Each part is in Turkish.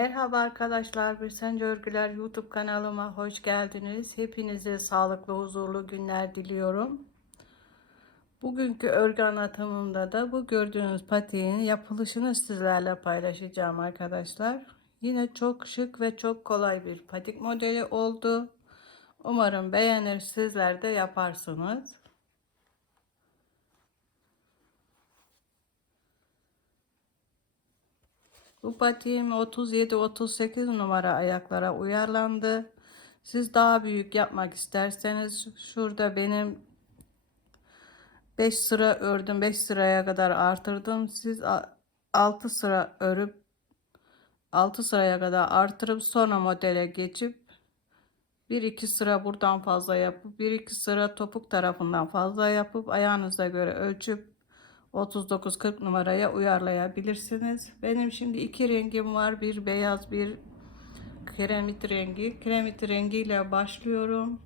Merhaba arkadaşlar, bir Sence Örgüler YouTube kanalıma hoş geldiniz. Hepinize sağlıklı, huzurlu günler diliyorum. Bugünkü örgü anlatımımda da bu gördüğünüz patiğin yapılışını sizlerle paylaşacağım arkadaşlar. Yine çok şık ve çok kolay bir patik modeli oldu. Umarım beğenir sizler de yaparsınız. Bu patiğim 37-38 numara ayaklara uyarlandı. Siz daha büyük yapmak isterseniz şurada benim 5 sıra ördüm. 5 sıraya kadar artırdım. Siz 6 sıra örüp 6 sıraya kadar artırıp sonra modele geçip 1-2 sıra buradan fazla yapıp 1-2 sıra topuk tarafından fazla yapıp ayağınıza göre ölçüp 39-40 numaraya uyarlayabilirsiniz. Benim şimdi iki rengim var. Bir beyaz bir kremit rengi. Kremit rengiyle başlıyorum.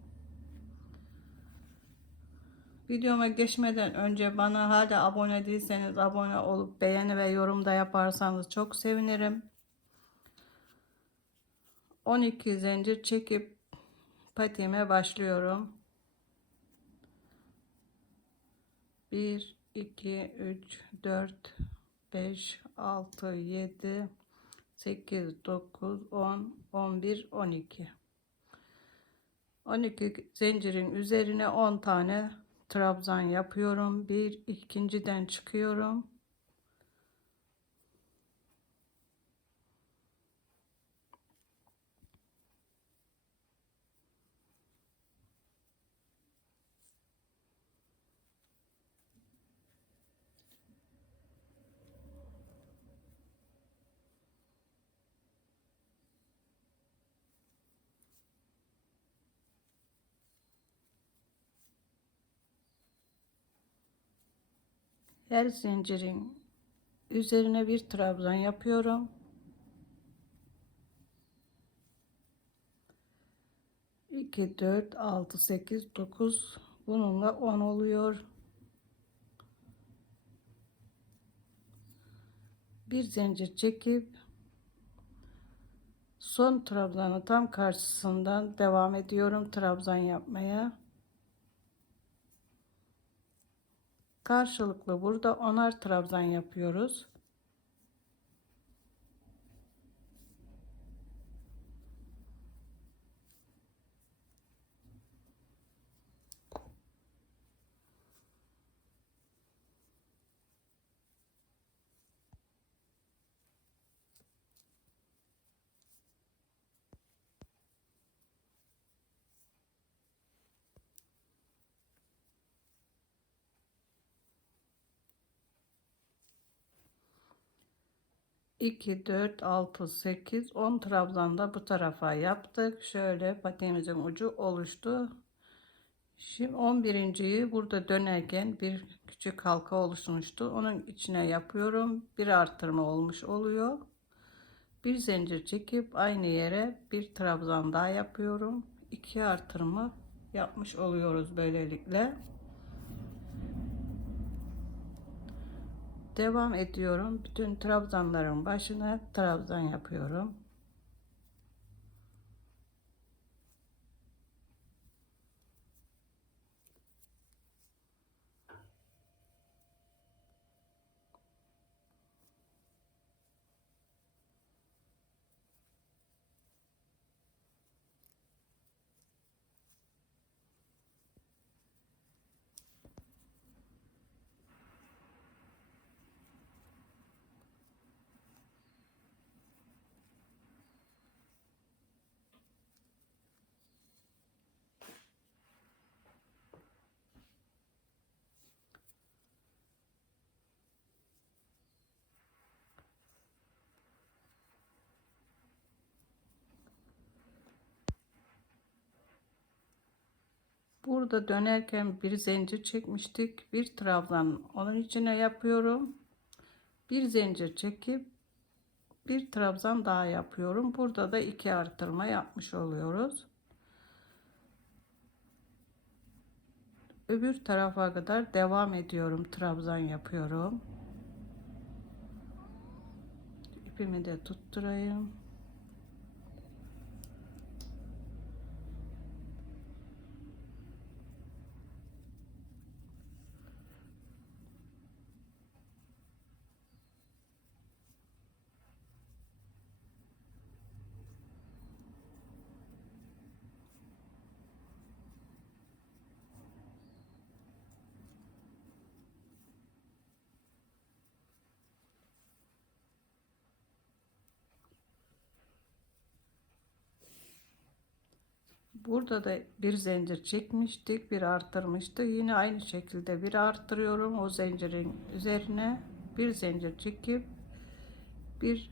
Videoma geçmeden önce bana hala abone değilseniz abone olup beğeni ve yorum da yaparsanız çok sevinirim. 12 zincir çekip patiğime başlıyorum. 1 2 3 4 5 6 7 8 9 10 11 12 12 zincirin üzerine 10 tane trabzan yapıyorum. Bir ikinciden çıkıyorum. Her zincirin üzerine bir trabzan yapıyorum. İki, dört, altı, sekiz, dokuz. Bununla on oluyor. Bir zincir çekip son trabzanın tam karşısından devam ediyorum trabzan yapmaya. Karşılıklı burada onar trabzan yapıyoruz. İki, dört, altı, sekiz, on trabzanda bu tarafa yaptık. Şöyle patiğimizin ucu oluştu. Şimdi 11.yi burada dönerken bir küçük halka oluşmuştu. Onun içine yapıyorum. Bir artırma olmuş oluyor. Bir zincir çekip aynı yere bir trabzan daha yapıyorum. İki artırma yapmış oluyoruz böylelikle. Devam ediyorum. Bütün trabzanların başına trabzan yapıyorum. Burada dönerken bir zincir çekmiştik. Bir trabzan onun içine yapıyorum. Bir zincir çekip bir trabzan daha yapıyorum. Burada da iki artırma yapmış oluyoruz. Öbür tarafa kadar devam ediyorum. Trabzan yapıyorum. İpimi de tutturayım. Burada da bir zincir çekmiştik, bir arttırmıştık. Yine aynı şekilde bir arttırıyorum. O zincirin üzerine bir zincir çekip bir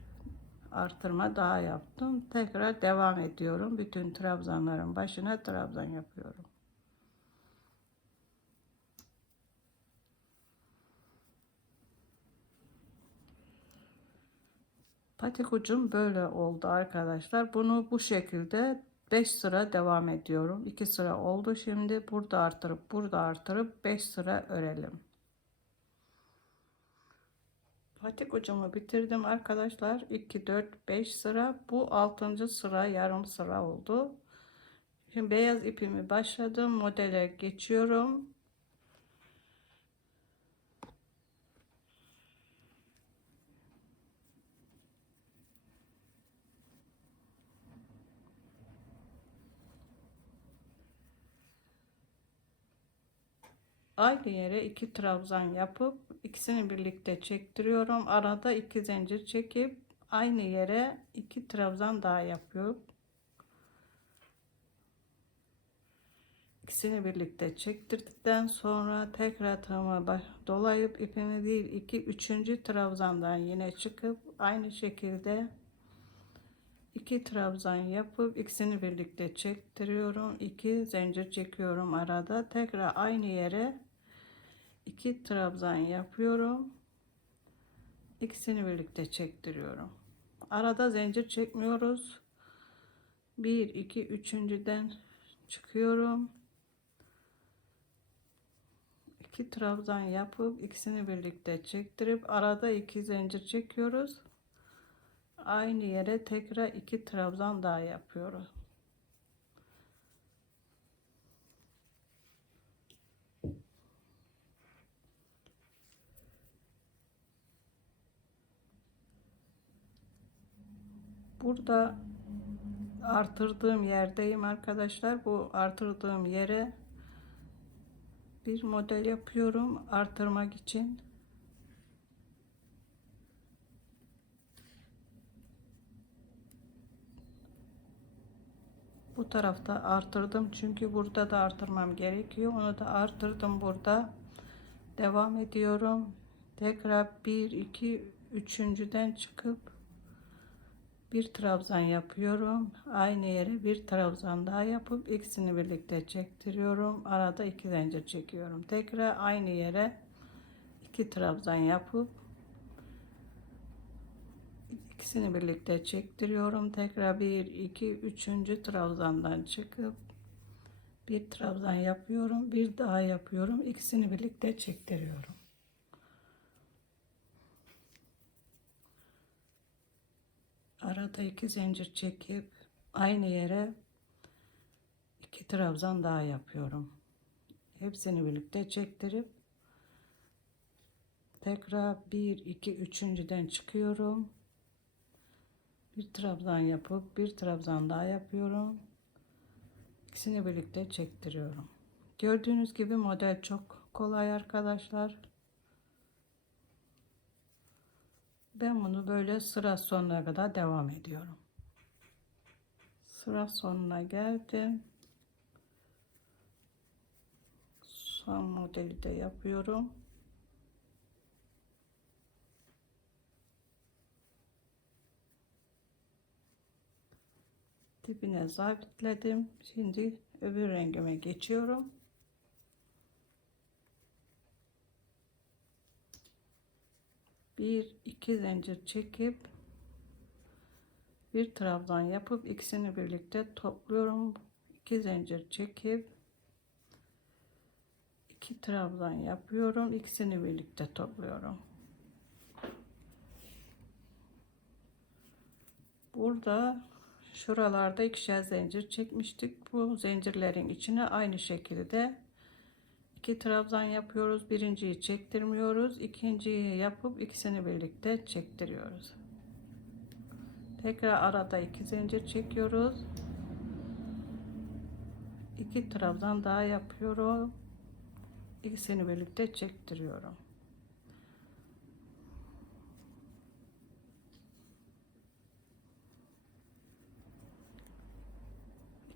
artırma daha yaptım. Tekrar devam ediyorum. Bütün trabzanların başına trabzan yapıyorum. Patik ucum böyle oldu arkadaşlar. Bunu bu şekilde 5 sıra devam ediyorum. 2 sıra oldu. Şimdi burada artırıp burada artırıp 5 sıra örelim. Patik ucumu bitirdim arkadaşlar. 2 4 5 sıra. Bu 6. sıra yarım sıra oldu. Şimdi beyaz ipimi başladım. Modele geçiyorum. Aynı yere iki trabzan yapıp ikisini birlikte çektiriyorum. Arada iki zincir çekip aynı yere iki trabzan daha yapıyorum. İkisini birlikte çektirdikten sonra tekrar tığıma dolayıp ipimi değil iki üçüncü trabzandan yine çıkıp aynı şekilde iki trabzan yapıp ikisini birlikte çektiriyorum. iki zincir çekiyorum arada. Tekrar aynı yere iki trabzan yapıyorum. İkisini birlikte çektiriyorum. Arada zincir çekmiyoruz. 1 2 üçüncüden çıkıyorum. iki trabzan yapıp ikisini birlikte çektirip arada iki zincir çekiyoruz aynı yere tekrar iki trabzan daha yapıyoruz. Burada artırdığım yerdeyim arkadaşlar. Bu artırdığım yere bir model yapıyorum artırmak için. Bu tarafta artırdım. Çünkü burada da artırmam gerekiyor. Onu da artırdım. Burada devam ediyorum. Tekrar 1 2 üçüncüden çıkıp bir trabzan yapıyorum. Aynı yere bir trabzan daha yapıp ikisini birlikte çektiriyorum. Arada iki zincir çekiyorum. Tekrar aynı yere iki trabzan yapıp ikisini birlikte çektiriyorum. Tekrar 1 2 3. trabzandan çıkıp bir trabzan yapıyorum. Bir daha yapıyorum. İkisini birlikte çektiriyorum. Arada iki zincir çekip aynı yere iki trabzan daha yapıyorum. Hepsini birlikte çektirip tekrar 1 2 üçüncüden çıkıyorum bir trabzan yapıp bir trabzan daha yapıyorum. İkisini birlikte çektiriyorum. Gördüğünüz gibi model çok kolay arkadaşlar. Ben bunu böyle sıra sonuna kadar devam ediyorum. Sıra sonuna geldim. Son modeli de yapıyorum dibine sabitledim. Şimdi öbür rengime geçiyorum. Bir iki zincir çekip bir trabzan yapıp ikisini birlikte topluyorum. İki zincir çekip iki trabzan yapıyorum. İkisini birlikte topluyorum. Burada şuralarda ikişer zincir çekmiştik. Bu zincirlerin içine aynı şekilde iki trabzan yapıyoruz. Birinciyi çektirmiyoruz. ikinciyi yapıp ikisini birlikte çektiriyoruz. Tekrar arada iki zincir çekiyoruz. iki trabzan daha yapıyorum. İkisini birlikte çektiriyorum.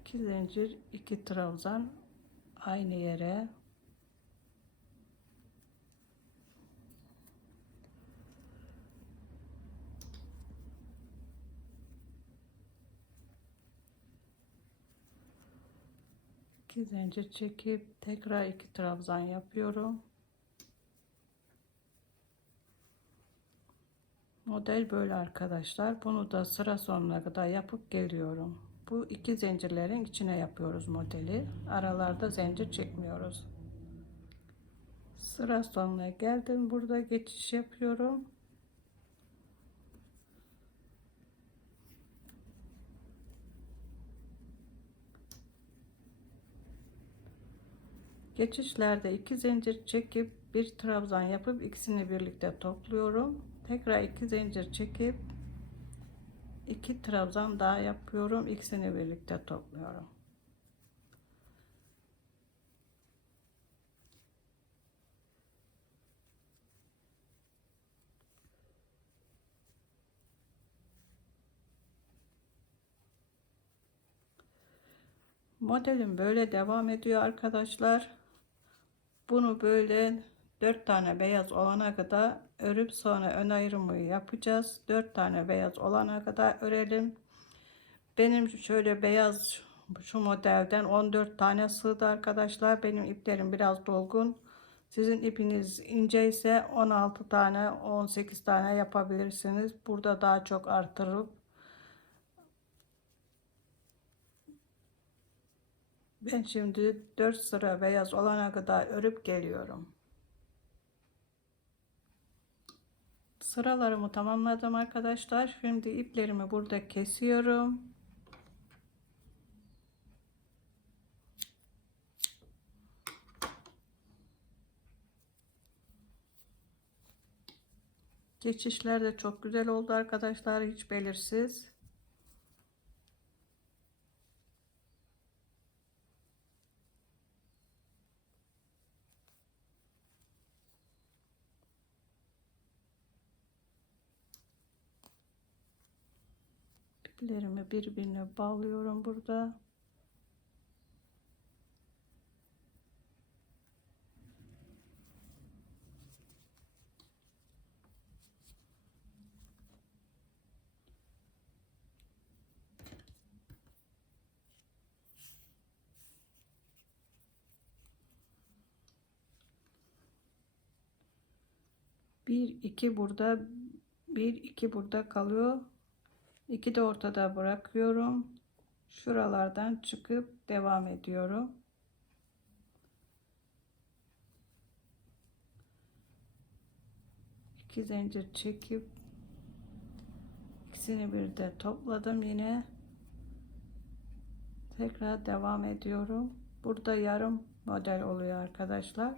İki zincir, iki trabzan aynı yere. İki zincir çekip tekrar iki trabzan yapıyorum. Model böyle arkadaşlar. Bunu da sıra sonuna kadar yapıp geliyorum. Bu iki zincirlerin içine yapıyoruz modeli. Aralarda zincir çekmiyoruz. Sıra sonuna geldim. Burada geçiş yapıyorum. Geçişlerde iki zincir çekip bir trabzan yapıp ikisini birlikte topluyorum. Tekrar iki zincir çekip iki trabzan daha yapıyorum. İkisini birlikte topluyorum. Modelim böyle devam ediyor arkadaşlar. Bunu böyle 4 tane beyaz olana kadar örüp sonra ön ayrımı yapacağız. 4 tane beyaz olana kadar örelim. Benim şöyle beyaz şu modelden 14 tane sığdı arkadaşlar. Benim iplerim biraz dolgun. Sizin ipiniz ince ise 16 tane 18 tane yapabilirsiniz. Burada daha çok artırıp ben şimdi 4 sıra beyaz olana kadar örüp geliyorum. Sıralarımı tamamladım arkadaşlar. Şimdi iplerimi burada kesiyorum. Geçişler de çok güzel oldu arkadaşlar. Hiç belirsiz. İplerimi birbirine bağlıyorum burada. Bir iki burada bir iki burada kalıyor 2 de ortada bırakıyorum. Şuralardan çıkıp devam ediyorum. İki zincir çekip ikisini bir de topladım yine. Tekrar devam ediyorum. Burada yarım model oluyor arkadaşlar.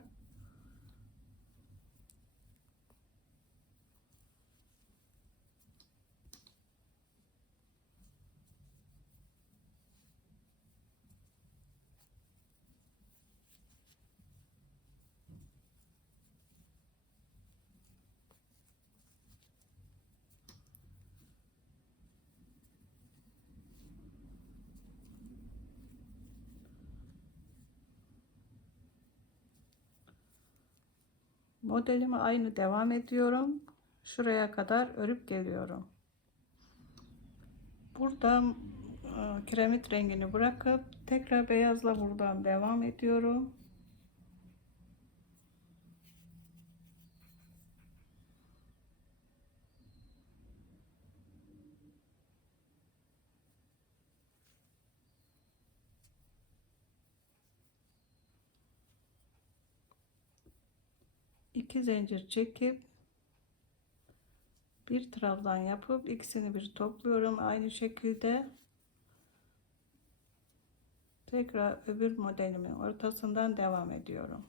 Modelimi aynı devam ediyorum. Şuraya kadar örüp geliyorum. Buradan e, kiremit rengini bırakıp tekrar beyazla buradan devam ediyorum. İki zincir çekip bir trabzan yapıp ikisini bir topluyorum aynı şekilde. Tekrar öbür modelimin ortasından devam ediyorum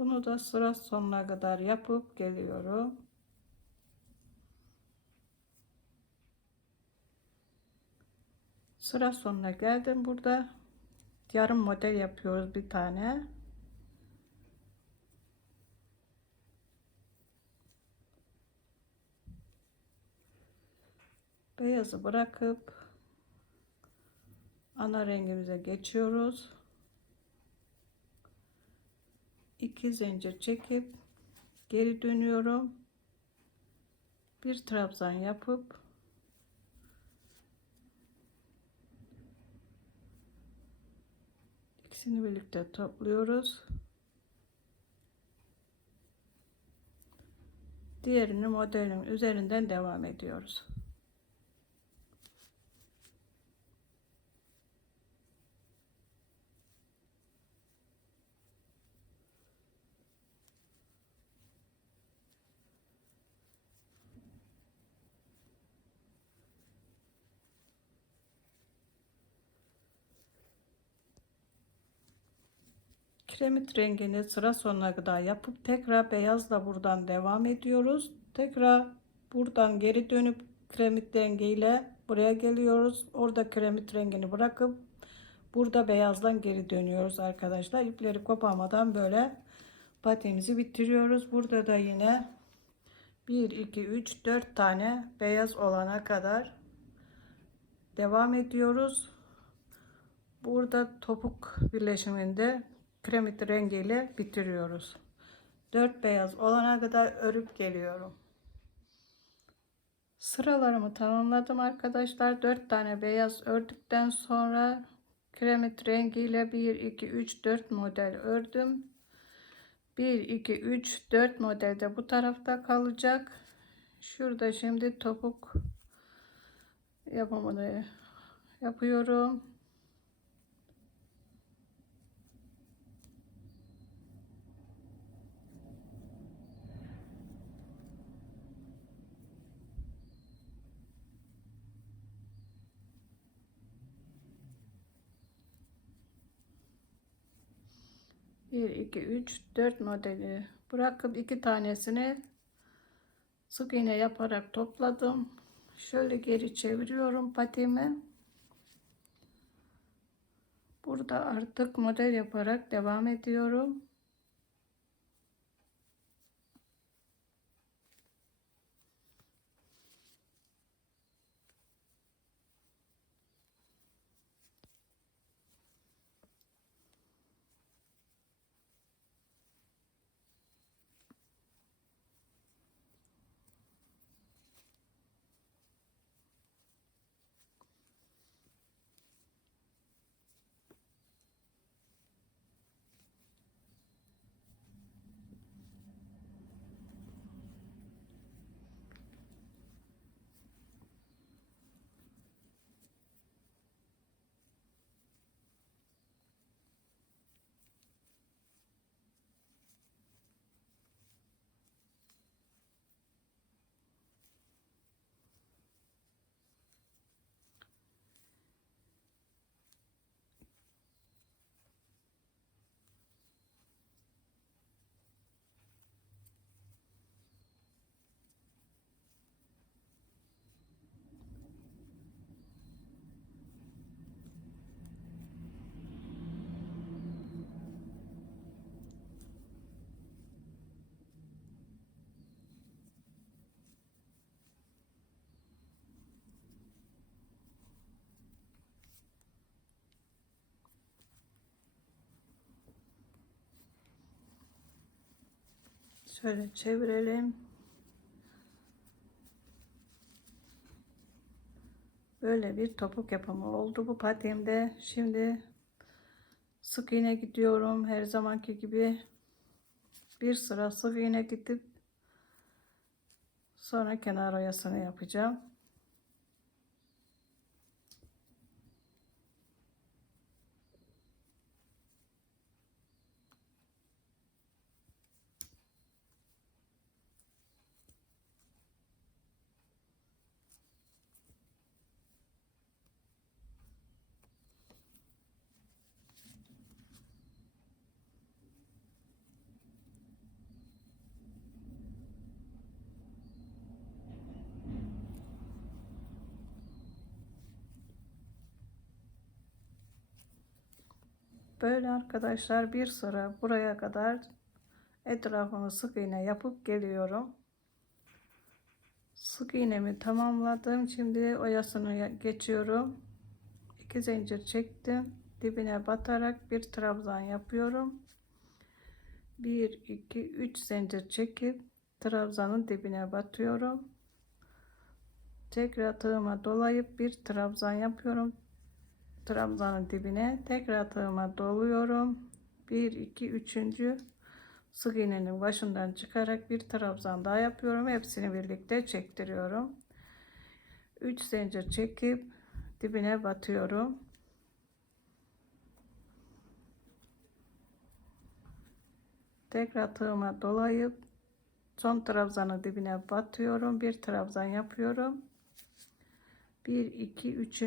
Bunu da sıra sonuna kadar yapıp geliyorum. Sıra sonuna geldim. Burada yarım model yapıyoruz bir tane. Beyazı bırakıp ana rengimize geçiyoruz. İki zincir çekip geri dönüyorum. Bir trabzan yapıp ikisini birlikte topluyoruz. Diğerini modelin üzerinden devam ediyoruz. Kiremit rengini sıra sonuna kadar yapıp tekrar beyazla buradan devam ediyoruz. Tekrar buradan geri dönüp kiremit rengiyle buraya geliyoruz. Orada kiremit rengini bırakıp burada beyazdan geri dönüyoruz arkadaşlar. İpleri kopamadan böyle patiğimizi bitiriyoruz. Burada da yine 1 2 3 4 tane beyaz olana kadar devam ediyoruz. Burada topuk birleşiminde kremit rengiyle bitiriyoruz. 4 beyaz olana kadar örüp geliyorum. Sıralarımı tamamladım arkadaşlar. 4 tane beyaz ördükten sonra kremit rengiyle 1 2 3 4 model ördüm. 1 2 3 4 model de bu tarafta kalacak. Şurada şimdi topuk yapımını yapıyorum. Bir, iki, üç, dört modeli bırakıp iki tanesini sık iğne yaparak topladım. Şöyle geri çeviriyorum patiğimi. Burada artık model yaparak devam ediyorum. Şöyle çevirelim. Böyle bir topuk yapımı oldu bu patiğimde. Şimdi sık iğne gidiyorum her zamanki gibi. Bir sıra sık iğne gidip sonra kenar oyasını yapacağım. Böyle arkadaşlar bir sıra buraya kadar etrafını sık iğne yapıp geliyorum. Sık iğnemi tamamladım. Şimdi oyasını ya- geçiyorum. İki zincir çektim. Dibine batarak bir trabzan yapıyorum. 1 2 3 zincir çekip trabzanın dibine batıyorum. Tekrar tığıma dolayıp bir trabzan yapıyorum. Trabzanın dibine tekrar tığıma doluyorum. 1 2 3. sık iğnenin başından çıkarak bir trabzan daha yapıyorum. Hepsini birlikte çektiriyorum. 3 zincir çekip dibine batıyorum. Tekrar tığıma dolayıp son trabzanın dibine batıyorum. Bir trabzan yapıyorum. 1 2 3.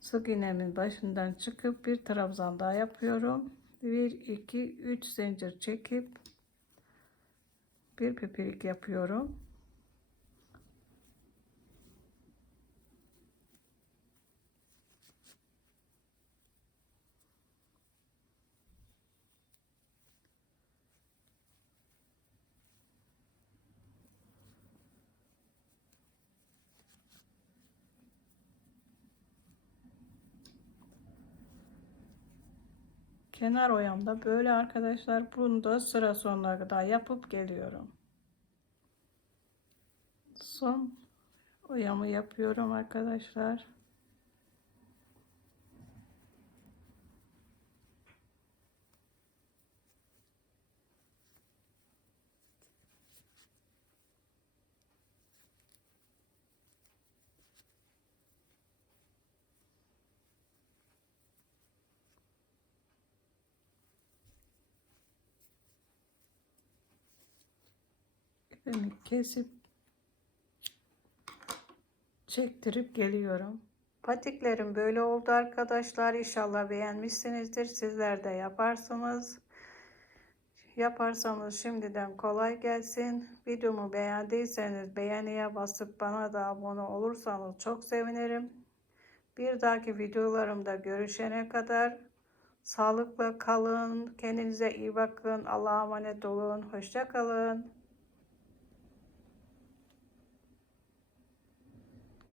sık iğnemin başından çıkıp bir trabzan daha yapıyorum. 1 2 3 zincir çekip bir pipirik yapıyorum. Kenar oyamda böyle arkadaşlar bunu da sıra sonuna kadar yapıp geliyorum. Son oyamı yapıyorum arkadaşlar. İpimi kesip çektirip geliyorum. Patiklerim böyle oldu arkadaşlar. İnşallah beğenmişsinizdir. Sizler de yaparsınız. Yaparsanız şimdiden kolay gelsin. Videomu beğendiyseniz beğeniye basıp bana da abone olursanız çok sevinirim. Bir dahaki videolarımda görüşene kadar sağlıkla kalın. Kendinize iyi bakın. Allah'a emanet olun. Hoşça kalın.